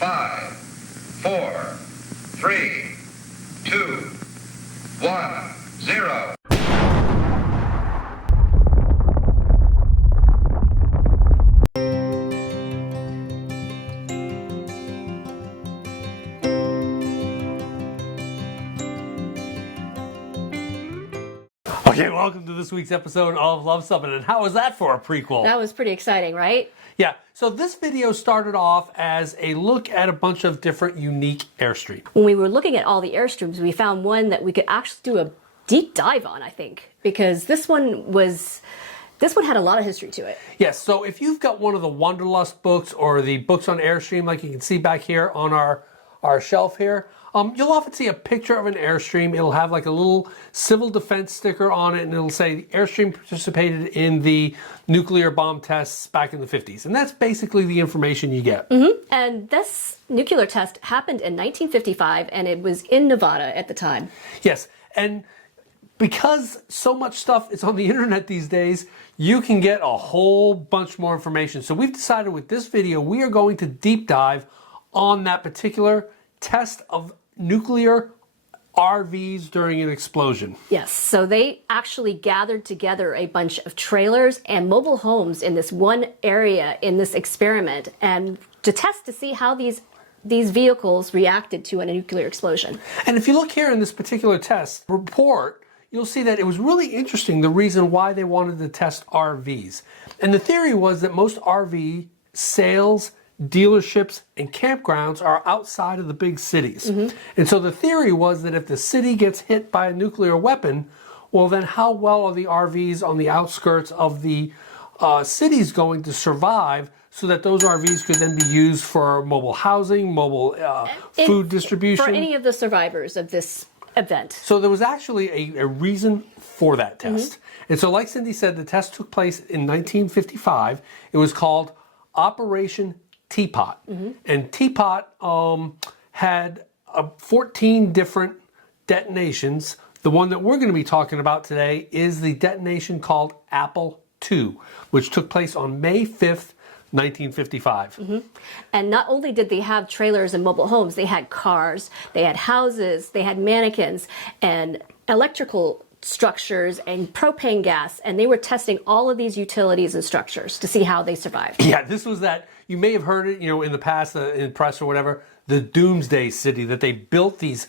5, 4, 3, 2, 1, 0. Okay, welcome to this week's episode of Luv Subbin. And how was that for a prequel? That was pretty exciting, right? Yeah, so this video started off as a look at a bunch of different unique Airstream. When we were looking at all the Airstreams, we found one that we could actually do a deep dive on, I think, because this one had a lot of history to it. Yes, so if you've got one of the Wanderlust books or the books on Airstream, like you can see back here on our shelf here, you'll often see a picture of an Airstream. It'll have like a little civil defense sticker on it, and it'll say Airstream participated in the nuclear bomb tests back in the 50s. And that's basically the information you get. And this nuclear test happened in 1955, and it was in Nevada at the time. Yes, and because so much stuff is on the internet these days, you can get a whole bunch more information. So we've decided with this video, we are going to deep dive on that particular test of nuclear RVs during an explosion. Yes, so they actually gathered together a bunch of trailers and mobile homes in this one area in this experiment, and to test to see how these vehicles reacted to a nuclear explosion. And if you look here in this particular test report, you'll see that it was really interesting the reason why they wanted to test RVs. And the theory was that most RV sales, dealerships, and campgrounds are outside of the big cities. And so the theory was that if the city gets hit by a nuclear weapon, well then how well are the RVs on the outskirts of the cities going to survive so that those RVs could then be used for mobile housing, mobile food distribution. For any of the survivors of this event. So there was actually a reason for that test. And so like Cindy said, the test took place in 1955. It was called Operation Teapot. And Teapot had 14 different detonations. The one that we're going to be talking about today is the detonation called Apple II, which took place on May 5th, 1955. And not only did they have trailers and mobile homes, they had cars, they had houses, they had mannequins and electrical structures and propane gas, and they were testing all of these utilities and structures to see how they survived. Yeah, this was that, you may have heard it, in the past, in press or whatever, the Doomsday City, that they built these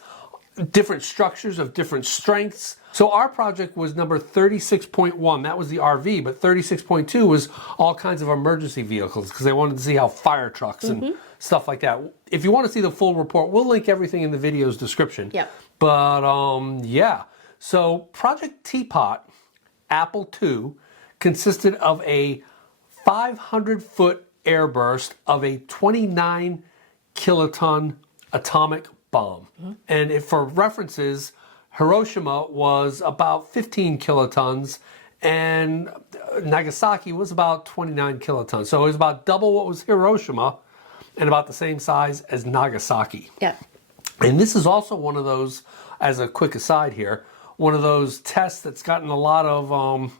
different structures of different strengths. So our project was number 36.1. That was the RV, but 36.2 was all kinds of emergency vehicles because they wanted to see how fire trucks and stuff like that. If you want to see the full report, we'll link everything in the video's description. Yeah. But yeah. So Project Teapot, Apple II, consisted of a 500-foot airburst of a 29 kiloton atomic bomb. And for references, Hiroshima was about 15 kilotons and Nagasaki was about 29 kilotons. So it was about double what was Hiroshima and about the same size as Nagasaki. Yeah. And this is also one of those, as a quick aside here, one of those tests that's gotten a lot of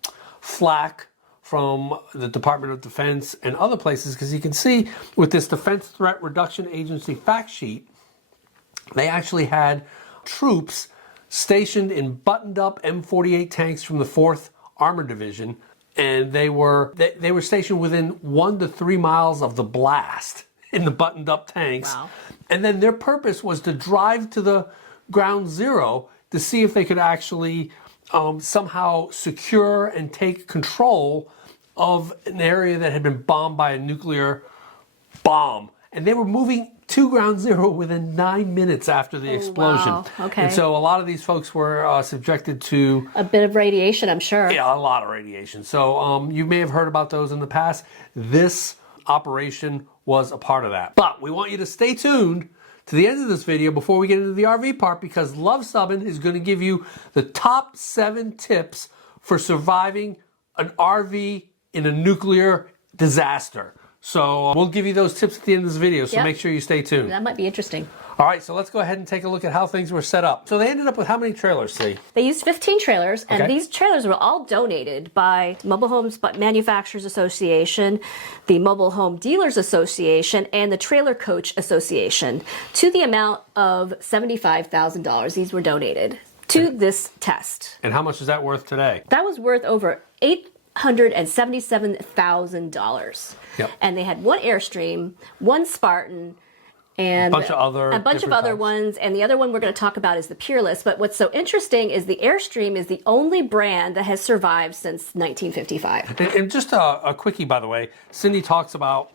flack from the Department of Defense and other places, because you can see with this Defense Threat Reduction Agency fact sheet, they actually had troops stationed in buttoned up M48 tanks from the 4th Armored Division, and they were stationed within 1 to 3 miles of the blast in the buttoned up tanks. Wow. And then their purpose was to drive to the ground zero to see if they could actually somehow secure and take control of an area that had been bombed by a nuclear bomb. And they were moving to ground zero within 9 minutes after the explosion. Wow. Okay. And so a lot of these folks were subjected to a bit of radiation, I'm sure. Yeah, a lot of radiation. So you may have heard about those in the past. This operation was a part of that. But we want you to stay tuned to the end of this video before we get into the RV part, because Luv Subbin is going to give you the top 7 tips for surviving an RV in a nuclear disaster. So we'll give you those tips at the end of this video, so Yep. make sure you stay tuned. That might be interesting. All right, so let's go ahead and take a look at how things were set up. So they ended up with how many trailers, see? They used 15 trailers, and Okay. these trailers were all donated by Mobile Homes Manufacturers Association, the Mobile Home Dealers Association, and the Trailer Coach Association to the amount of $75,000. These were donated to this test. And how much is that worth today? That was worth over $877,000. Yep. And they had one Airstream, one Spartan, and A bunch of other a bunch of different other types. ones. And the other one we're going to talk about is the Peerless. But what's so interesting is the Airstream is the only brand that has survived since 1955. And just a quickie, by the way, Cindy talks about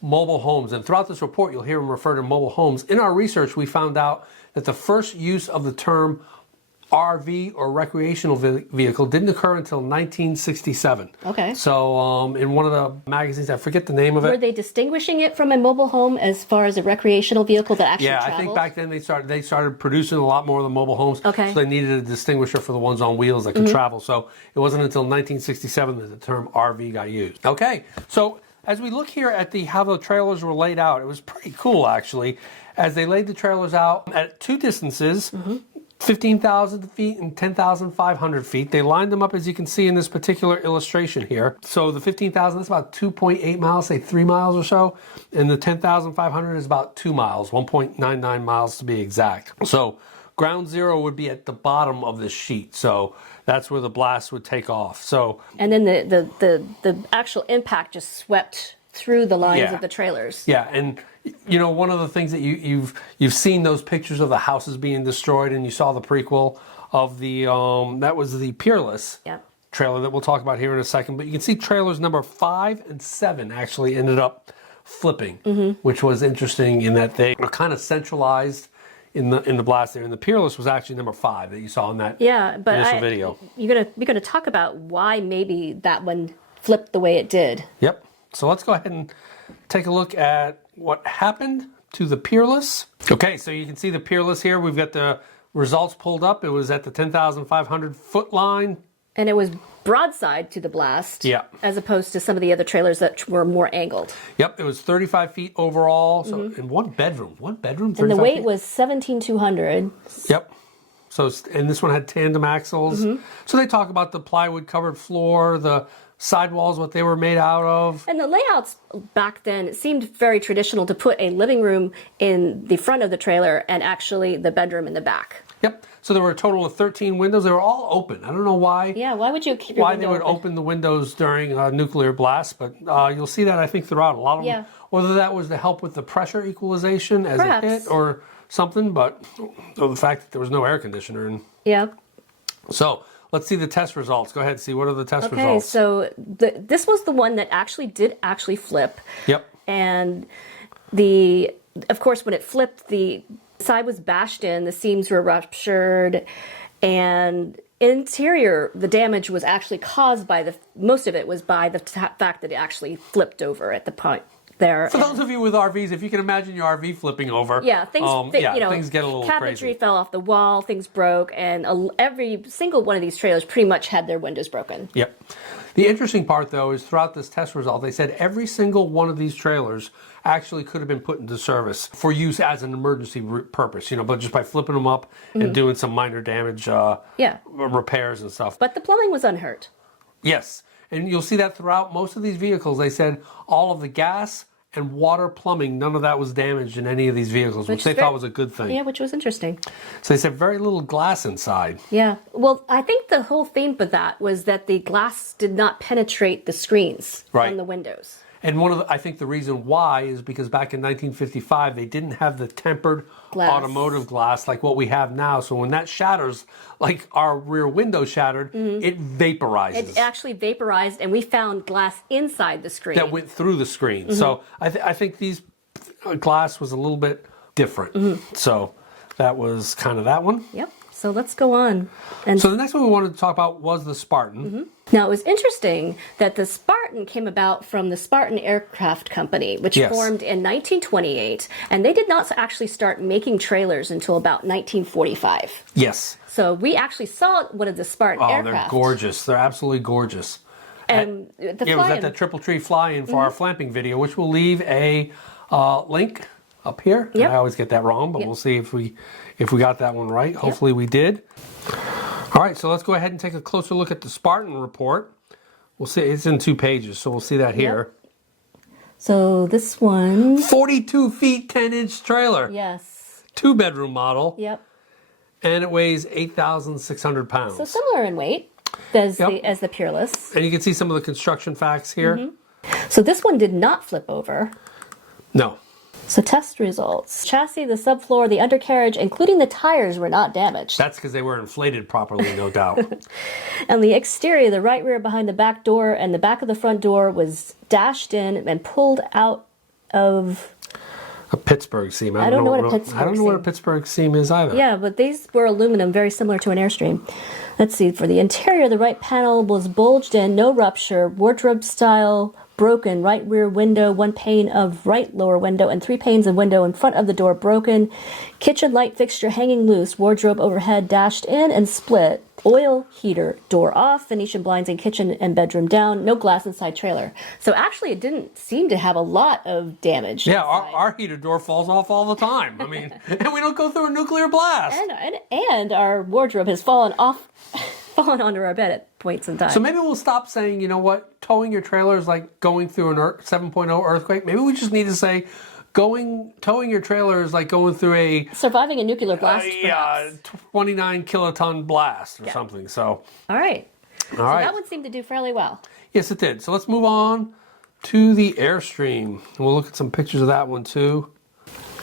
mobile homes. And throughout this report, you'll hear him refer to mobile homes. In our research, we found out that the first use of the term RV or recreational vehicle didn't occur until 1967. Okay. So in one of the magazines, I forget the name of Were it. they distinguishing it from a mobile home as far as a recreational vehicle that actually Yeah, traveled? I think back then they started producing a lot more of the mobile homes. Okay. So they needed a distinguisher for the ones on wheels that could travel. So it wasn't until 1967 that the term RV got used. Okay, so as we look here at how the trailers were laid out, it was pretty cool actually. As they laid the trailers out at two distances, 15,000 feet and 10,500 feet. They lined them up as you can see in this particular illustration here. So the 15,000, that's about 2.8 miles, say 3 miles or so. And the 10,500 is about 2 miles, 1.99 miles to be exact. So ground zero would be at the bottom of this sheet. So that's where the blast would take off. So And then the actual impact just swept through the lines Yeah. of the trailers. yeah, and you know, one of the things that you've seen those pictures of the houses being destroyed, and you saw the prequel of the that was the Peerless Yep. trailer that we'll talk about here in a second. But you can see trailers number 5 and 7 actually ended up flipping, which was interesting in that they were kind of centralized in the blast there. And the Peerless was actually number 5 that you saw in that Yeah, but initial video. you're gonna talk about why maybe that one flipped the way it did. Yep. So let's go ahead and take a look at what happened to the Peerless. Okay, so you can see the Peerless here. We've got the results pulled up. It was at the 10,500 foot line. And it was broadside to the blast, Yeah. as opposed to some of the other trailers that were more angled. Yep, it was 35 feet overall. So in one bedroom, And the 35 weight feet. was 17,200. Yep. So, and this one had tandem axles. So they talk about the plywood covered floor, the sidewalls, what they were made out of. And the layouts back then, it seemed very traditional to put a living room in the front of the trailer and actually the bedroom in the back. Yep. So there were a total of 13 windows. They were all open. I don't know why. Yeah, why would you keep your Why window they would open the windows during a nuclear blast, but you'll see that I think throughout a lot of Yeah. them. Whether that was to help with the pressure equalization as Perhaps. it hit or something, but or the fact that there was no air conditioner. And Yeah. so let's see the test results. Go ahead, see what are the test Okay, results. so this was the one that did actually flip. Yep. And of course, when it flipped, the side was bashed in, the seams were ruptured, and interior, the damage was actually caused by most of it was by the fact that it actually flipped over at the point there. For those of you with RVs, if you can imagine your RV flipping over, Yeah, things things get a little cabinetry crazy. fell off the wall, things broke, and every single one of these trailers pretty much had their windows broken. Yep. The interesting part, though, is throughout this test result, they said every single one of these trailers actually could have been put into service for use as an emergency purpose, but just by flipping them up and doing some minor damage repairs and stuff. But the plumbing was unhurt. Yes. And you'll see that throughout most of these vehicles. They said all of the gas and water plumbing, none of that was damaged in any of these vehicles, which they thought was a good thing. Yeah, which was interesting. So they said very little glass inside. Yeah. Well, I think the whole theme of that was that the glass did not penetrate the screens Right. on the windows. And I think the reason why is because back in 1955, they didn't have the tempered Glass. automotive glass like what we have now. So when that shatters, like our rear window shattered, it vaporizes. It actually vaporized, and we found glass inside the screen. That went through the screen. So I think these glass was a little bit different. So that was kind of that one. Yep. So let's go on. And So the next one we wanted to talk about was the Spartan. now it was interesting that the Spartan came about from the Spartan Aircraft Company, which Yes. formed in 1928, and they did not actually start making trailers until about 1945. Yes. So we actually saw one of the Spartan Oh, aircraft. they're gorgeous. They're absolutely gorgeous. And the Yeah, it was fly-in. at the Triple Tree Fly-In for our flamping video, which we'll leave a link up here. Yep. I always get that wrong, but Yep. we'll see if we got that one right. Hopefully we did. All right, so let's go ahead and take a closer look at the Spartan report. We'll see, it's in 2 pages, so we'll see that here. So this one, 42 feet, 10-inch trailer. yes. 2-bedroom model. Yep. And it weighs 8,600 pounds. So similar in weight as Yep. the Peerless. And you can see some of the construction facts here. So this one did not flip over. No. So test results. Chassis, the subfloor, the undercarriage, including the tires, were not damaged. That's because they were inflated properly, no doubt. And the exterior, the right rear behind the back door and the back of the front door was dashed in and pulled out of... A Pittsburgh seam. I don't know what a Pittsburgh I don't know what a seam- Pittsburgh seam is either. Yeah, but these were aluminum, very similar to an Airstream. Let's see, for the interior, the right panel was bulged in, no rupture, wardrobe style broken, right rear window, 1 pane of right lower window, and 3 panes of window in front of the door broken. Kitchen light fixture hanging loose, wardrobe overhead dashed in and split. Oil heater, door off, Venetian blinds in kitchen and bedroom down, no glass inside trailer. So actually it didn't seem to have a lot of damage. Yeah, inside. our heater door falls off all the time. I mean, and we don't go through a nuclear blast. And our wardrobe has fallen onto our bed at points in time. So maybe we'll stop saying, you know what, towing your trailer is like going through an 7.0 earthquake. Maybe we just need to say towing your trailer is like going through a Surviving a nuclear blast, yeah, perhaps. 29 kiloton blast or something. So All right. all right. That one seemed to do fairly well. Yes, it did. So let's move on to the Airstream. And we'll look at some pictures of that one too.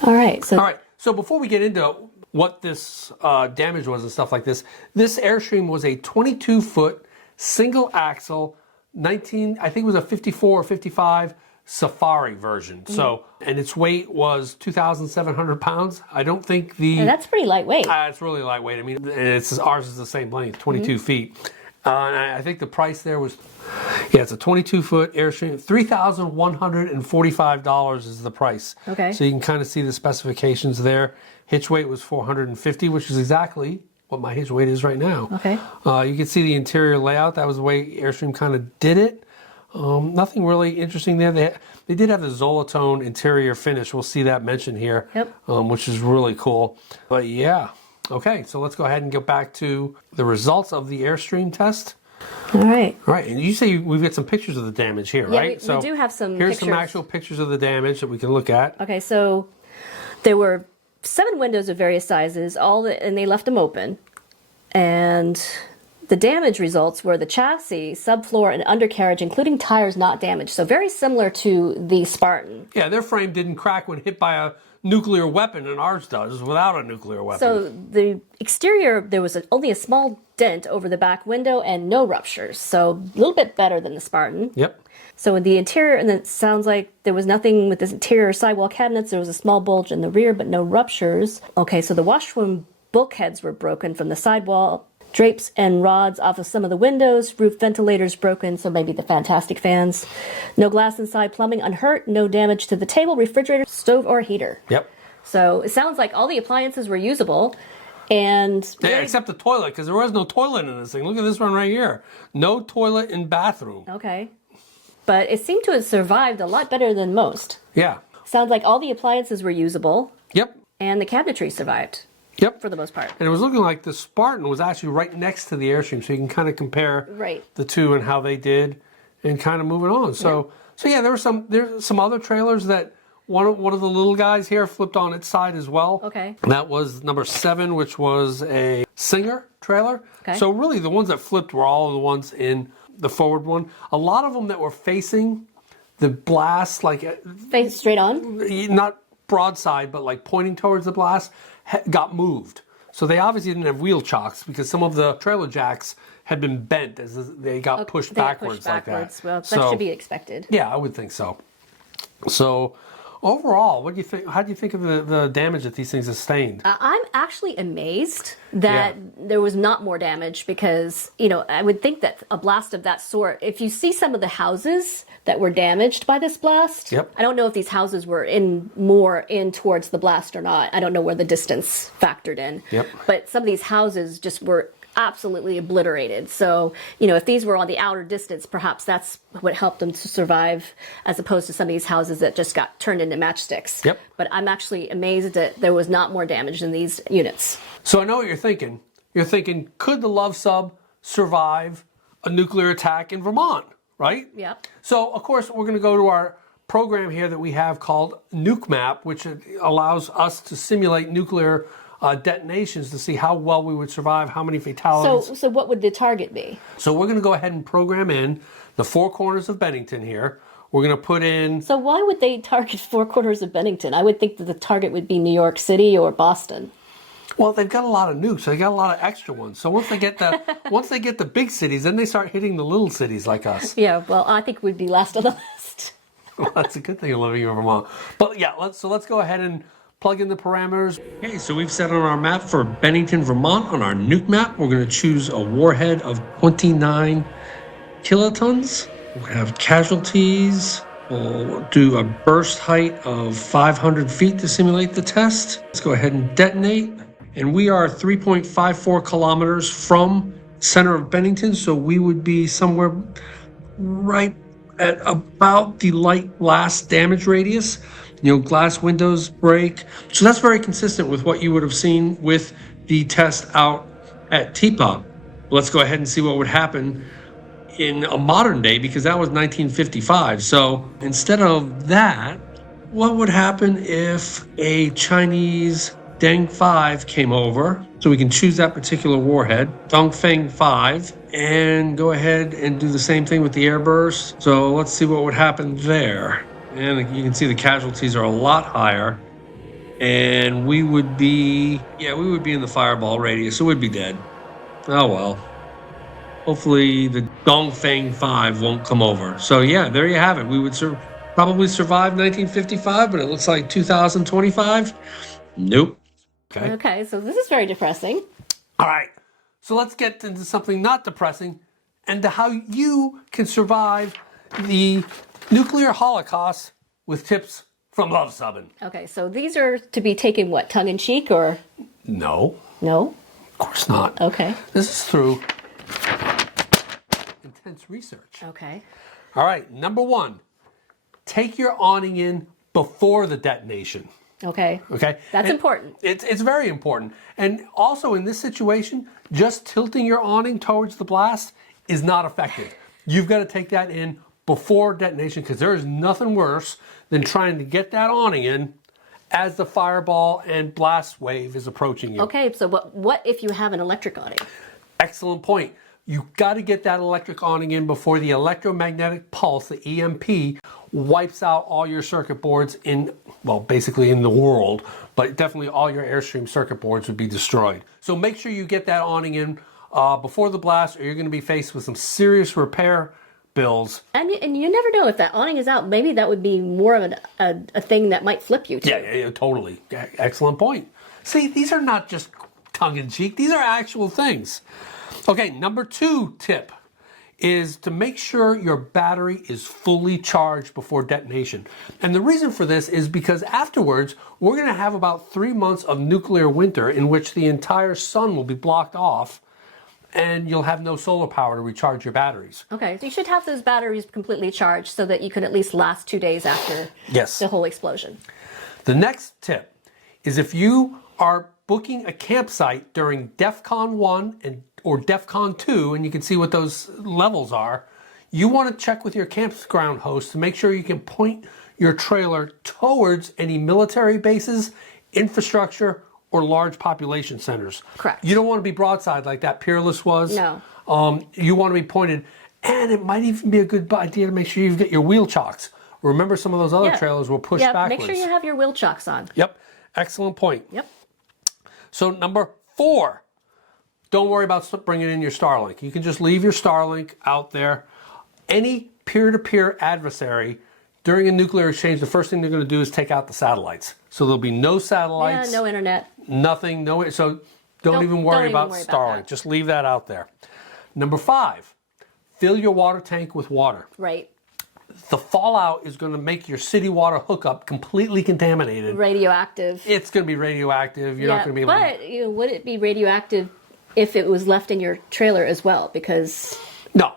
All right. So All right. So before we get into what this damage was and stuff like this Airstream was a 22-foot single axle I think it was a 54 or 55 Safari version. So, and its weight was 2,700 pounds. I don't think and that's pretty lightweight. it's really lightweight. I mean, and ours is the same length, 22 feet. And I think the price there was, it's a 22-foot Airstream. $3,145 is the price. Okay. So you can kind of see the specifications there. Hitch weight was 450, which is exactly what my hitch weight is right now. Okay. You can see the interior layout. That was the way Airstream kind of did it. Nothing really interesting there. They did have the Zolatone interior finish. We'll see that mentioned here, which is really cool. But yeah, okay. So let's go ahead and get back to the results of the Airstream test. All right. All right, and you say we've got some pictures of the damage here, Yeah, right? we do have some Here's pictures. some actual pictures of the damage that we can look at. Okay, so there were 7 windows of various sizes, and they left them open. And the damage results were the chassis, subfloor, and undercarriage, including tires not damaged. So very similar to the Spartan. Yeah, their frame didn't crack when hit by a nuclear weapon, and ours does without a nuclear weapon. So the exterior, there was only a small dent over the back window and no ruptures. So a little bit better than the Spartan. Yep. So with the interior, and it sounds like there was nothing with the interior sidewall cabinets. There was a small bulge in the rear, but no ruptures. Okay, so the washroom bulkheads were broken from the sidewall. Drapes and rods off of some of the windows, roof ventilators broken, so maybe the fantastic fans. No glass inside, plumbing unhurt, no damage to the table, refrigerator, stove, or heater. Yep. So it sounds like all the appliances were usable, and Yeah, except the toilet, because there was no toilet in this thing. Look at this one right here. No toilet in bathroom. okay. But it seemed to have survived a lot better than most. Yeah. Sounds like all the appliances were usable, Yep. and the cabinetry survived Yep. for the most part. And it was looking like the Spartan was actually right next to the Airstream, so you can kind of compare the two and how they did, and kind of moving on. So yeah, there's some other trailers that one of the little guys here flipped on its side as well. Okay. And that was number 7, which was a Singer trailer. Okay. So really, the ones that flipped were all the ones in the forward one. A lot of them that were facing the blast, like Face straight on. not broadside, but like pointing towards the blast, got moved. So they obviously didn't have wheel chocks because some of the trailer jacks had been bent as they got pushed They got backwards pushed like backwards. that. Well, that So, should be expected. yeah, I would think so. So overall, what do you think? How do you think of the damage that these things sustained? I'm actually amazed that there was not more damage because, I would think that a blast of that sort, if you see some of the houses that were damaged by this blast, I don't know if these houses were more in towards the blast or not. I don't know where the distance factored in. Yep. But some of these houses just were absolutely obliterated. So, you know, if these were on the outer distance, perhaps that's what helped them to survive, as opposed to some of these houses that just got turned into matchsticks. Yep. But I'm actually amazed that there was not more damage in these units. So I know what you're thinking. You're thinking, could the Luv Sub survive a nuclear attack in Vermont, right? Yep. So, of course, we're going to go to our program here that we have called Nuke Map, which allows us to simulate nuclear detonations to see how well we would survive, how many fatalities. So what would the target be? So we're going to go ahead and program in the four corners of Bennington here. We're going to put in... So why would they target four corners of Bennington? I would think that the target would be New York City or Boston. Well, they've got a lot of nukes. They got a lot of extra ones. So once they get the big cities, then they start hitting the little cities like us. Yeah, well, I think we'd be last on the list. Well, that's a good thing of living in Vermont. But yeah, let's go ahead and plug in the parameters. Okay, so we've set on our map for Bennington, Vermont on our nuke map. We're going to choose a warhead of 29 kilotons. We'll have casualties. We'll do a burst height of 500 feet to simulate the test. Let's go ahead and detonate. And we are 3.54 kilometers from center of Bennington, so we would be somewhere right at about the light blast damage radius. You know, glass windows break. So that's very consistent with what you would have seen with the test out at Teapot. Let's go ahead and see what would happen in a modern day, because that was 1955. So instead of that, what would happen if a Chinese Deng 5 came over? So we can choose that particular warhead, Dongfeng 5, and go ahead and do the same thing with the airburst. So let's see what would happen there. And you can see the casualties are a lot higher. And we would be in the fireball radius, so we'd be dead. Oh well. Hopefully the Dongfeng 5 won't come over. So yeah, there you have it. We would probably survive 1955, but it looks like 2025. Nope. Okay, so this is very depressing. All right, so let's get into something not depressing and to how you can survive the nuclear holocaust with tips from Luv Subbin. Okay, so these are to be taken, what, tongue-in-cheek or? No. No? Of course not. Okay. This is through intense research. Okay. All right, number one, take your awning in before the detonation. Okay. Okay. That's important. It's very important. And also in this situation, just tilting your awning towards the blast is not effective. You've got to take that in before detonation, because there is nothing worse than trying to get that awning in as the fireball and blast wave is approaching you. Okay, so what if you have an electric awning? Excellent point. You've got to get that electric awning in before the electromagnetic pulse, the EMP, wipes out all your circuit boards basically in the world, but definitely all your Airstream circuit boards would be destroyed. So make sure you get that awning in before the blast, or you're going to be faced with some serious repair bills. And you never know, if that awning is out, maybe that would be more of a thing that might flip you too. Yeah, totally. Excellent point. See, these are not just tongue-in-cheek. These are actual things. Okay, number 2 tip is to make sure your battery is fully charged before detonation. And the reason for this is because afterwards, we're going to have about 3 months of nuclear winter in which the entire sun will be blocked off and you'll have no solar power to recharge your batteries. Okay, so you should have those batteries completely charged so that you can at least last 2 days after the whole explosion. The next tip is if you are booking a campsite during DEFCON 1 or DEFCON 2, and you can see what those levels are, you want to check with your campground host to make sure you can point your trailer towards any military bases, infrastructure, or large population centers. Correct. You don't want to be broadside like that Peerless was. No. You want to be pointed, and it might even be a good idea to make sure you get your wheel chocks. Remember, some of those other trailers will push backwards. Make sure you have your wheel chocks on. Yep. Excellent point. Yep. So number 4, don't worry about bringing in your Starlink. You can just leave your Starlink out there. Any peer-to-peer adversary during a nuclear exchange, the first thing they're going to do is take out the satellites. So there'll be no satellites. Yeah, no internet. Nothing. No. So don't even worry about Starlink. Just leave that out there. Number 5, fill your water tank with water. Right. The fallout is going to make your city water hookup completely contaminated. Radioactive. It's going to be radioactive. You're not going to be able to... But would it be radioactive if it was left in your trailer as well, because No.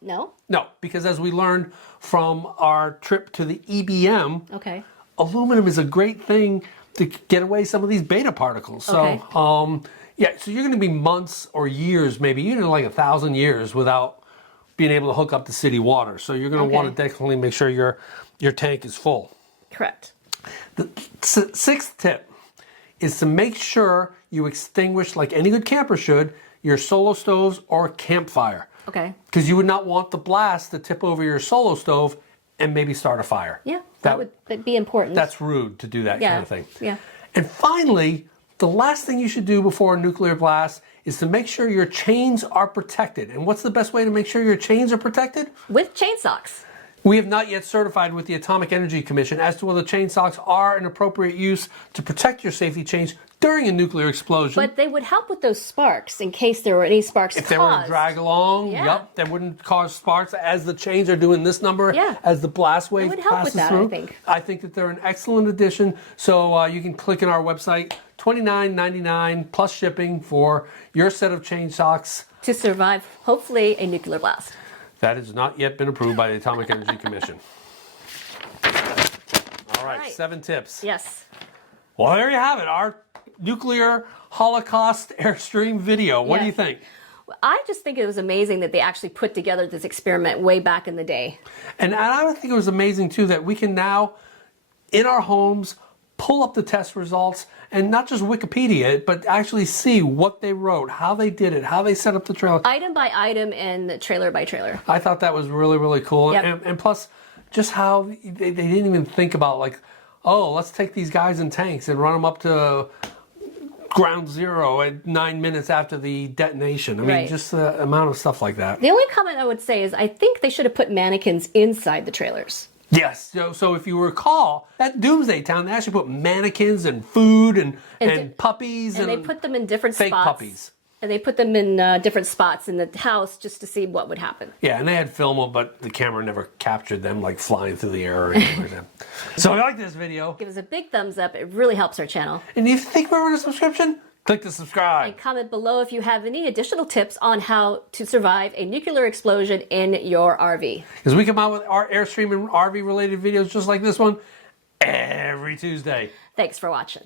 no? No, because as we learned from our trip to the EBM, Okay. aluminum is a great thing to get away some of these beta particles. Okay. So, yeah, so you're going to be months or years, maybe even like 1,000 years without being able to hook up to city water. So you're going to want to definitely make sure your tank is full. Correct. The sixth tip is to make sure you extinguish, like any good camper should, your solo stoves or campfire. Okay. Because you would not want the blast to tip over your solo stove and maybe start a fire. Yeah, that would be important. That's rude to do that kind of thing. Yeah. And finally, the last thing you should do before a nuclear blast is to make sure your chains are protected. And what's the best way to make sure your chains are protected? With chain socks. We have not yet certified with the Atomic Energy Commission as to whether chain socks are an appropriate use to protect your safety chains during a nuclear explosion. But they would help with those sparks in case there were any sparks if they were to drag along, they wouldn't cause sparks as the chains are doing this number, as the blast wave would help with passes that, through. I think. I think that they're an excellent addition. So you can click on our website, $29.99 plus shipping for your set of chain socks. To survive, hopefully, a nuclear blast. That has not yet been approved by the Atomic Energy Commission. All right, 7 tips. Yes. Well, there you have it, our nuclear Holocaust Airstream video. What do you think? I just think it was amazing that they actually put together this experiment way back in the day. And I would think it was amazing, too, that we can now, in our homes, pull up the test results and not just Wikipedia it, but actually see what they wrote, how they did it, how they set up the trailer. Item by item and trailer by trailer. I thought that was really, really cool. Yep. And plus, just how they didn't even think about, like, oh, let's take these guys in tanks and run them up to ground zero at 9 minutes after the detonation. I mean, just the amount of stuff like that. The only comment I would say is I think they should have put mannequins inside the trailers. Yes. So if you recall, that Doomsday Town, they actually put mannequins and food and puppies. And they put them in different fake spots. Puppies. And they put them in different spots in the house just to see what would happen. Yeah, and they had film, but the camera never captured them like flying through the air or anything like that. So if you like this video, give us a big thumbs up. It really helps our channel. And if you think we're in a subscription, click the subscribe. And comment below if you have any additional tips on how to survive a nuclear explosion in your RV. Because we come out with our Airstream and RV related videos just like this one every Tuesday. Thanks for watching.